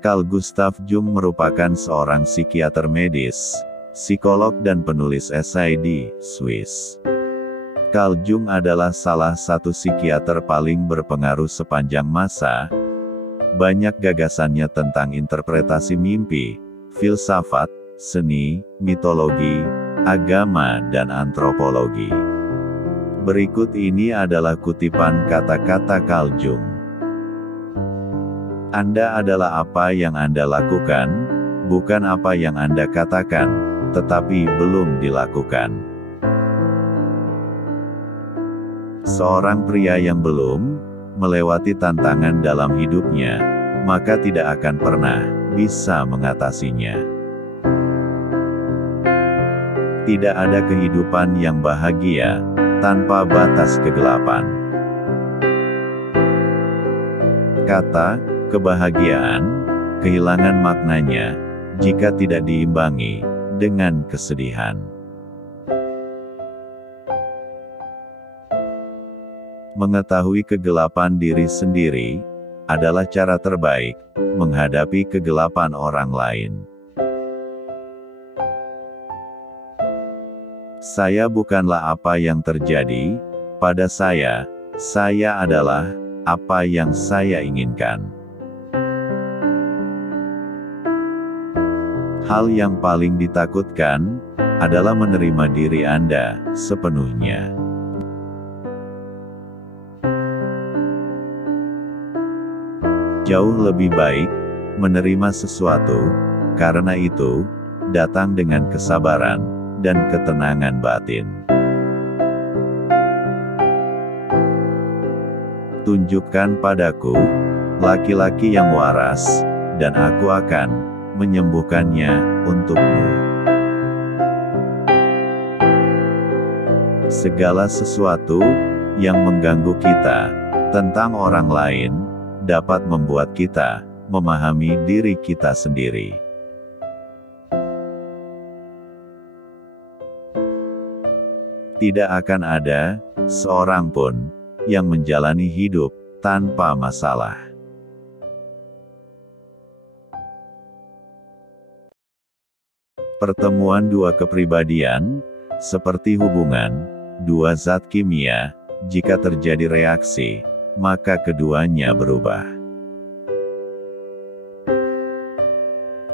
Carl Gustav Jung merupakan seorang psikiater medis, psikolog dan penulis esai di Swiss. Carl Jung adalah salah satu psikiater paling berpengaruh sepanjang masa. Banyak gagasannya tentang interpretasi mimpi, filsafat, seni, mitologi, agama dan antropologi. Berikut ini adalah kutipan kata-kata Carl Jung. Anda adalah apa yang Anda lakukan, bukan apa yang Anda katakan, tetapi belum dilakukan. Seorang pria yang belum melewati tantangan dalam hidupnya, maka tidak akan pernah bisa mengatasinya. Tidak ada kehidupan yang bahagia tanpa batas kegelapan. Kata kebahagiaan kehilangan maknanya jika tidak diimbangi dengan kesedihan. Mengetahui kegelapan diri sendiri adalah cara terbaik menghadapi kegelapan orang lain. Saya bukanlah apa yang terjadi pada saya adalah apa yang saya inginkan. Hal yang paling ditakutkan adalah menerima diri Anda sepenuhnya. Jauh lebih baik menerima sesuatu, karena itu datang dengan kesabaran dan ketenangan batin. Tunjukkan padaku laki-laki yang waras, dan aku akan menyembuhkannya untukmu. Segala sesuatu yang mengganggu kita tentang orang lain dapat membuat kita memahami diri kita sendiri. Tidak akan ada seorang pun yang menjalani hidup tanpa masalah. Pertemuan dua kepribadian, seperti hubungan dua zat kimia, jika terjadi reaksi, maka keduanya berubah.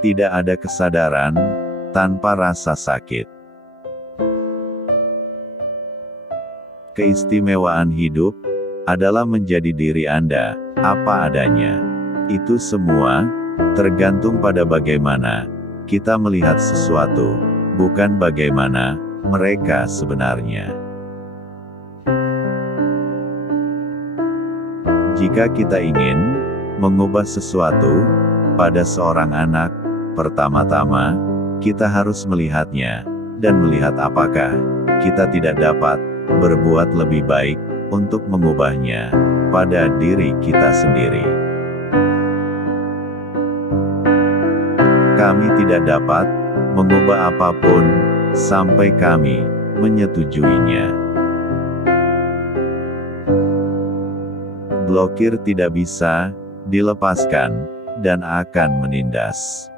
Tidak ada kesadaran tanpa rasa sakit. Keistimewaan hidup adalah menjadi diri Anda apa adanya. Itu semua tergantung pada bagaimana kita melihat sesuatu, bukan bagaimana mereka sebenarnya. Jika kita ingin mengubah sesuatu pada seorang anak, pertama-tama kita harus melihatnya dan melihat apakah kita tidak dapat berbuat lebih baik untuk mengubahnya pada diri kita sendiri. Kami tidak dapat mengubah apapun sampai kami menyetujuinya. Blokir tidak bisa dilepaskan dan akan menindas.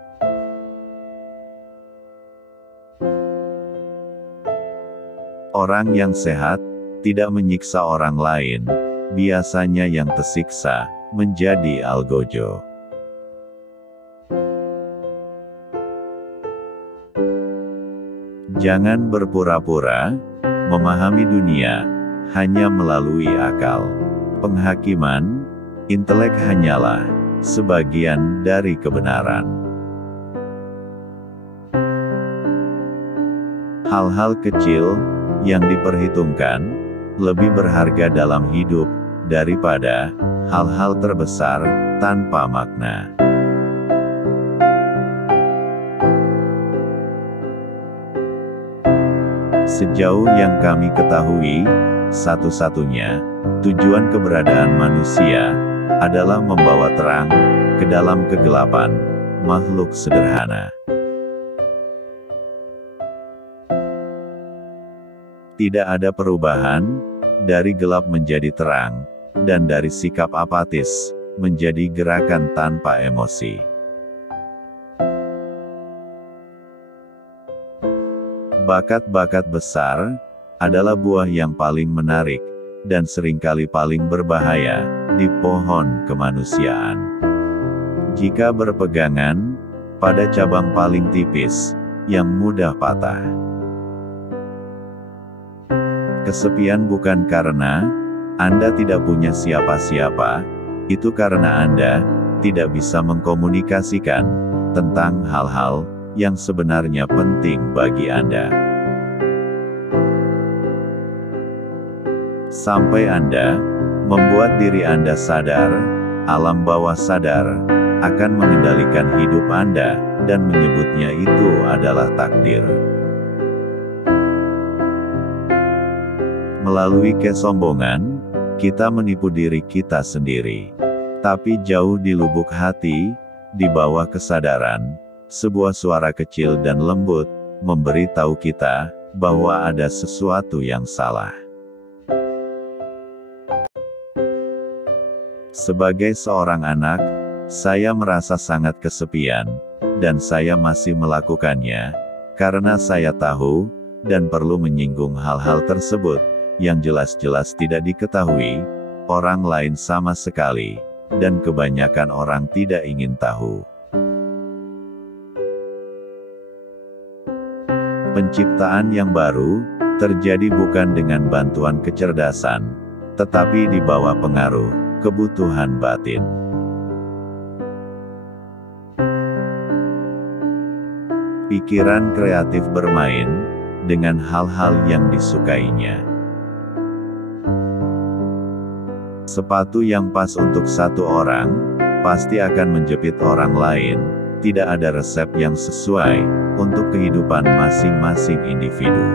Orang yang sehat tidak menyiksa orang lain, biasanya yang tersiksa menjadi algojo. Jangan berpura-pura memahami dunia hanya melalui akal. Penghakiman intelek hanyalah sebagian dari kebenaran. Hal-hal kecil yang diperhitungkan lebih berharga dalam hidup daripada hal-hal terbesar tanpa makna. Sejauh yang kami ketahui, satu-satunya tujuan keberadaan manusia adalah membawa terang ke dalam kegelapan makhluk sederhana. Tidak ada perubahan dari gelap menjadi terang, dan dari sikap apatis menjadi gerakan tanpa emosi. Bakat-bakat besar adalah buah yang paling menarik, dan seringkali paling berbahaya, di pohon kemanusiaan. Jika berpegangan pada cabang paling tipis, yang mudah patah. Kesepian bukan karena Anda tidak punya siapa-siapa, itu karena Anda tidak bisa mengkomunikasikan tentang hal-hal yang sebenarnya penting bagi Anda. Sampai Anda membuat diri Anda sadar, alam bawah sadar akan mengendalikan hidup Anda, dan menyebutnya itu adalah takdir. Melalui kesombongan, kita menipu diri kita sendiri. Tapi jauh di lubuk hati, di bawah kesadaran, sebuah suara kecil dan lembut memberitahu kita bahwa ada sesuatu yang salah. Sebagai seorang anak, saya merasa sangat kesepian, dan saya masih melakukannya, karena saya tahu, dan perlu menyinggung hal-hal tersebut, yang jelas-jelas tidak diketahui orang lain sama sekali, dan kebanyakan orang tidak ingin tahu. Penciptaan yang baru terjadi bukan dengan bantuan kecerdasan, tetapi di bawah pengaruh kebutuhan batin. Pikiran kreatif bermain dengan hal-hal yang disukainya. Sepatu yang pas untuk satu orang pasti akan menjepit orang lain. Tidak ada resep yang sesuai untuk kehidupan masing-masing individu.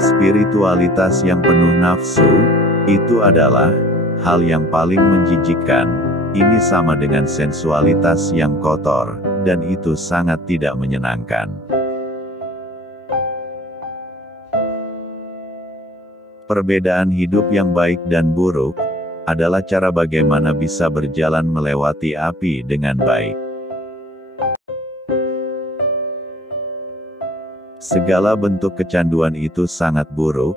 Spiritualitas yang penuh nafsu, itu adalah hal yang paling menjijikkan. Ini sama dengan sensualitas yang kotor, dan itu sangat tidak menyenangkan. Perbedaan hidup yang baik dan buruk adalah cara bagaimana bisa berjalan melewati api dengan baik. Segala bentuk kecanduan itu sangat buruk,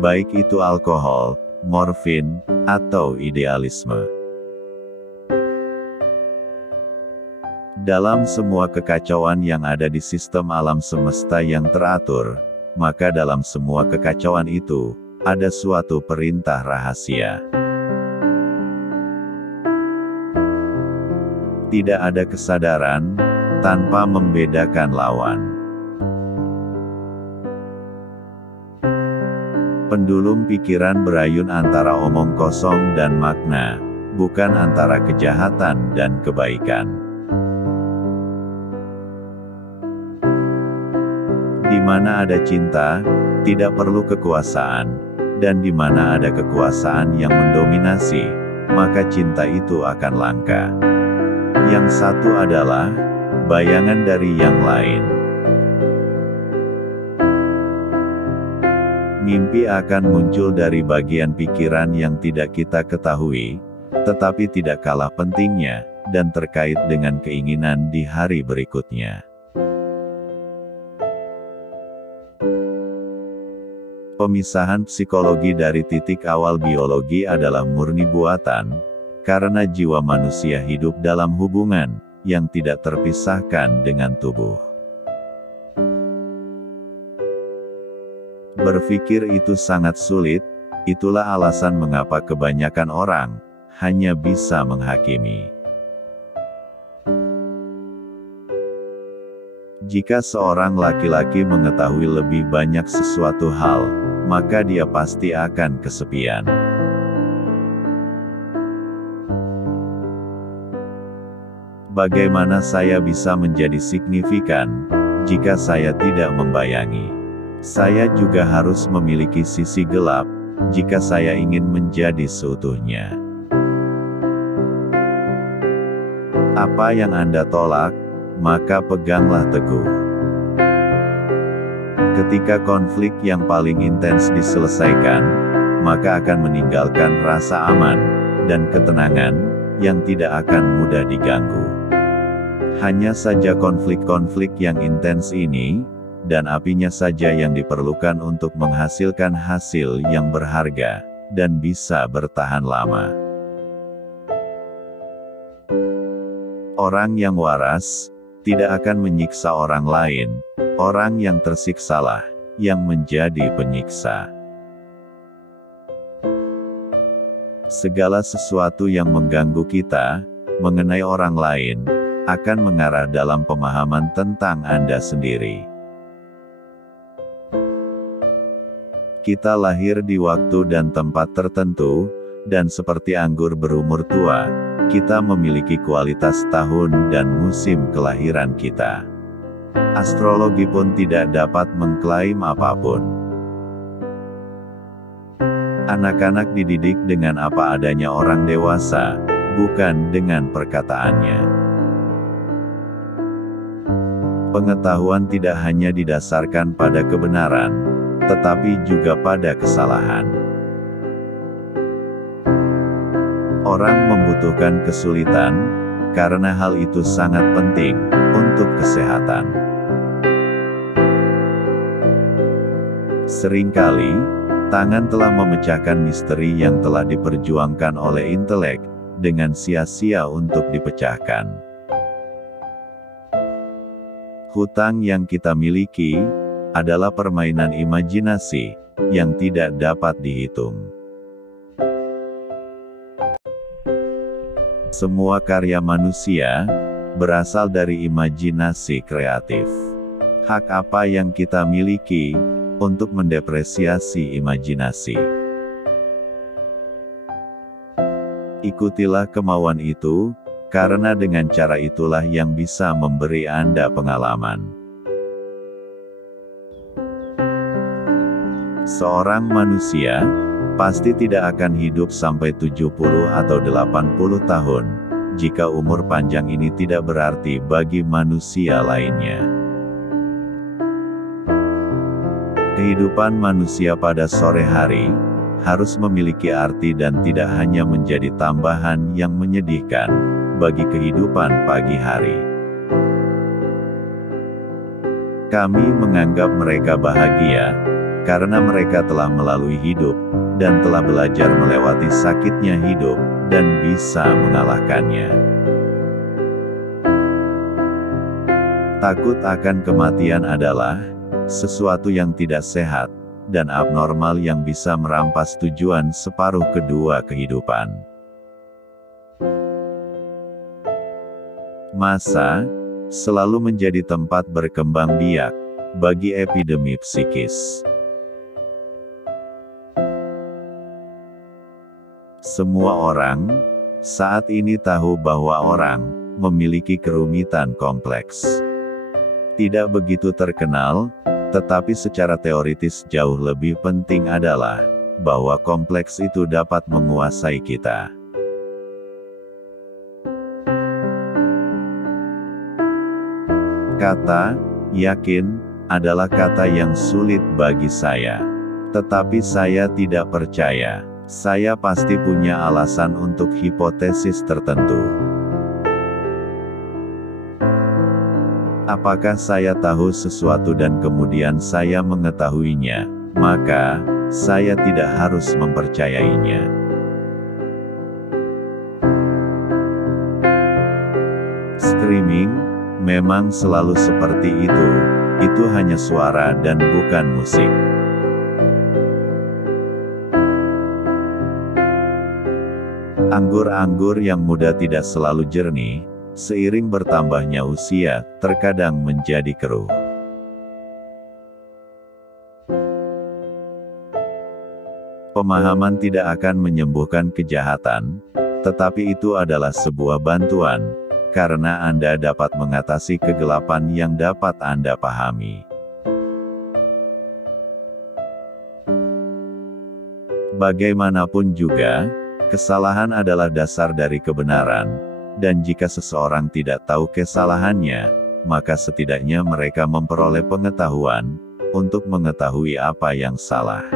baik itu alkohol, morfin, atau idealisme. Dalam semua kekacauan yang ada di sistem alam semesta yang teratur, maka dalam semua kekacauan itu, ada suatu perintah rahasia. Tidak ada kesadaran tanpa membedakan lawan. Pendulum pikiran berayun antara omong kosong dan makna, bukan antara kejahatan dan kebaikan. Di mana ada cinta, tidak perlu kekuasaan, dan di mana ada kekuasaan yang mendominasi, maka cinta itu akan langka. Yang satu adalah bayangan dari yang lain. Mimpi akan muncul dari bagian pikiran yang tidak kita ketahui, tetapi tidak kalah pentingnya, dan terkait dengan keinginan di hari berikutnya. Pemisahan psikologi dari titik awal biologi adalah murni buatan, karena jiwa manusia hidup dalam hubungan yang tidak terpisahkan dengan tubuh. Berpikir itu sangat sulit, itulah alasan mengapa kebanyakan orang hanya bisa menghakimi. Jika seorang laki-laki mengetahui lebih banyak sesuatu hal, maka dia pasti akan kesepian. Bagaimana saya bisa menjadi signifikan jika saya tidak membayangi? Saya juga harus memiliki sisi gelap jika saya ingin menjadi seutuhnya. Apa yang Anda tolak, maka peganglah teguh. Ketika konflik yang paling intens diselesaikan, maka akan meninggalkan rasa aman dan ketenangan yang tidak akan mudah diganggu. Hanya saja konflik-konflik yang intens ini, dan apinya saja yang diperlukan untuk menghasilkan hasil yang berharga, dan bisa bertahan lama. Orang yang waras, tidak akan menyiksa orang lain, orang yang tersiksalah, yang menjadi penyiksa. Segala sesuatu yang mengganggu kita, mengenai orang lain, akan mengarah dalam pemahaman tentang Anda sendiri. Kita lahir di waktu dan tempat tertentu, dan seperti anggur berumur tua, kita memiliki kualitas tahun dan musim kelahiran kita. Astrologi pun tidak dapat mengklaim apapun. Anak-anak dididik dengan apa adanya orang dewasa, bukan dengan perkataannya. Pengetahuan tidak hanya didasarkan pada kebenaran, tetapi juga pada kesalahan. Orang membutuhkan kesulitan, karena hal itu sangat penting untuk kesehatan. Seringkali, tangan telah memecahkan misteri yang telah diperjuangkan oleh intelek, dengan sia-sia untuk dipecahkan. Hutang yang kita miliki, adalah permainan imajinasi, yang tidak dapat dihitung. Semua karya manusia, berasal dari imajinasi kreatif. Hak apa yang kita miliki, untuk mendepresiasi imajinasi. Ikutilah kemauan itu, karena dengan cara itulah yang bisa memberi Anda pengalaman. Seorang manusia, pasti tidak akan hidup sampai 70 atau 80 tahun, jika umur panjang ini tidak berarti bagi manusia lainnya. Kehidupan manusia pada sore hari, harus memiliki arti dan tidak hanya menjadi tambahan yang menyedihkan, bagi kehidupan pagi hari. Kami menganggap mereka bahagia, karena mereka telah melalui hidup, dan telah belajar melewati sakitnya hidup, dan bisa mengalahkannya. Takut akan kematian adalah sesuatu yang tidak sehat, dan abnormal yang bisa merampas tujuan separuh kedua kehidupan. Masa selalu menjadi tempat berkembang biak bagi epidemi psikis. Semua orang saat ini tahu bahwa orang memiliki kerumitan kompleks. Tidak begitu terkenal, tetapi secara teoritis jauh lebih penting adalah bahwa kompleks itu dapat menguasai kita. Kata yakin adalah kata yang sulit bagi saya. Tetapi saya tidak percaya. Saya pasti punya alasan untuk hipotesis tertentu. Apakah saya tahu sesuatu dan kemudian saya mengetahuinya, maka saya tidak harus mempercayainya. Screaming memang selalu seperti itu hanya suara dan bukan musik. Anggur-anggur yang muda tidak selalu jernih, seiring bertambahnya usia, terkadang menjadi keruh. Pemahaman tidak akan menyembuhkan kejahatan, tetapi itu adalah sebuah bantuan, karena Anda dapat mengatasi kegelapan yang dapat Anda pahami. Bagaimanapun juga, kesalahan adalah dasar dari kebenaran, dan jika seseorang tidak tahu kesalahannya, maka setidaknya mereka memperoleh pengetahuan, untuk mengetahui apa yang salah.